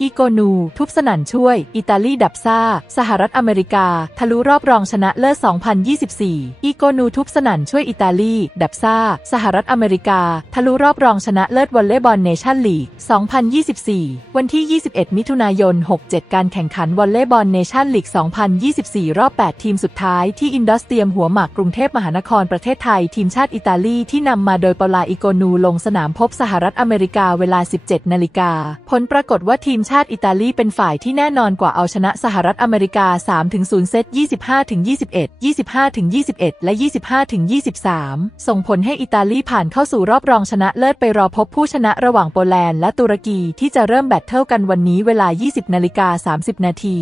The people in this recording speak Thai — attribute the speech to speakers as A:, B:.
A: อีโกนู ทุบสนั่นช่วย อิตาลีดับซ่า สหรัฐอเมริกา ทะลุรอบรองชนะเลิศ 2024 อีโกนู ทุบสนั่นช่วยอิตาลี ดับซ่า สหรัฐอเมริกา ทะลุรอบรองชนะเลิศวอลเลย์บอลเนชั่นลีก 2024 วันที่ 21 มิถุนายน 67 การแข่งขันวอลเลย์บอลเนชั่นลีก 2024 รอบ 8 ทีมสุดท้ายที่อินดัสเตียมหัวหมากกรุงเทพมหานครประเทศไทย ทีมชาติอิตาลีที่นำมาโดยปลาอิโกนูลงสนามพบสหรัฐอเมริกาเวลา 17 นาฬิกาผลปรากฏว่าทีมชาติอิตาลีเป็นฝ่ายที่แน่นอนกว่าเอาชนะสหรัฐอเมริกา 3-0 เซต 25-21 25-21 และ 25-23 ส่งผลให้อิตาลีผ่านเข้าสู่รอบรองชนะเลิศไปรอพบผู้ชนะระหว่างโปแลนด์และตุรกีที่จะเริ่มแบทเทิลกันวันนี้เวลา 20นาฬิกา30 นาที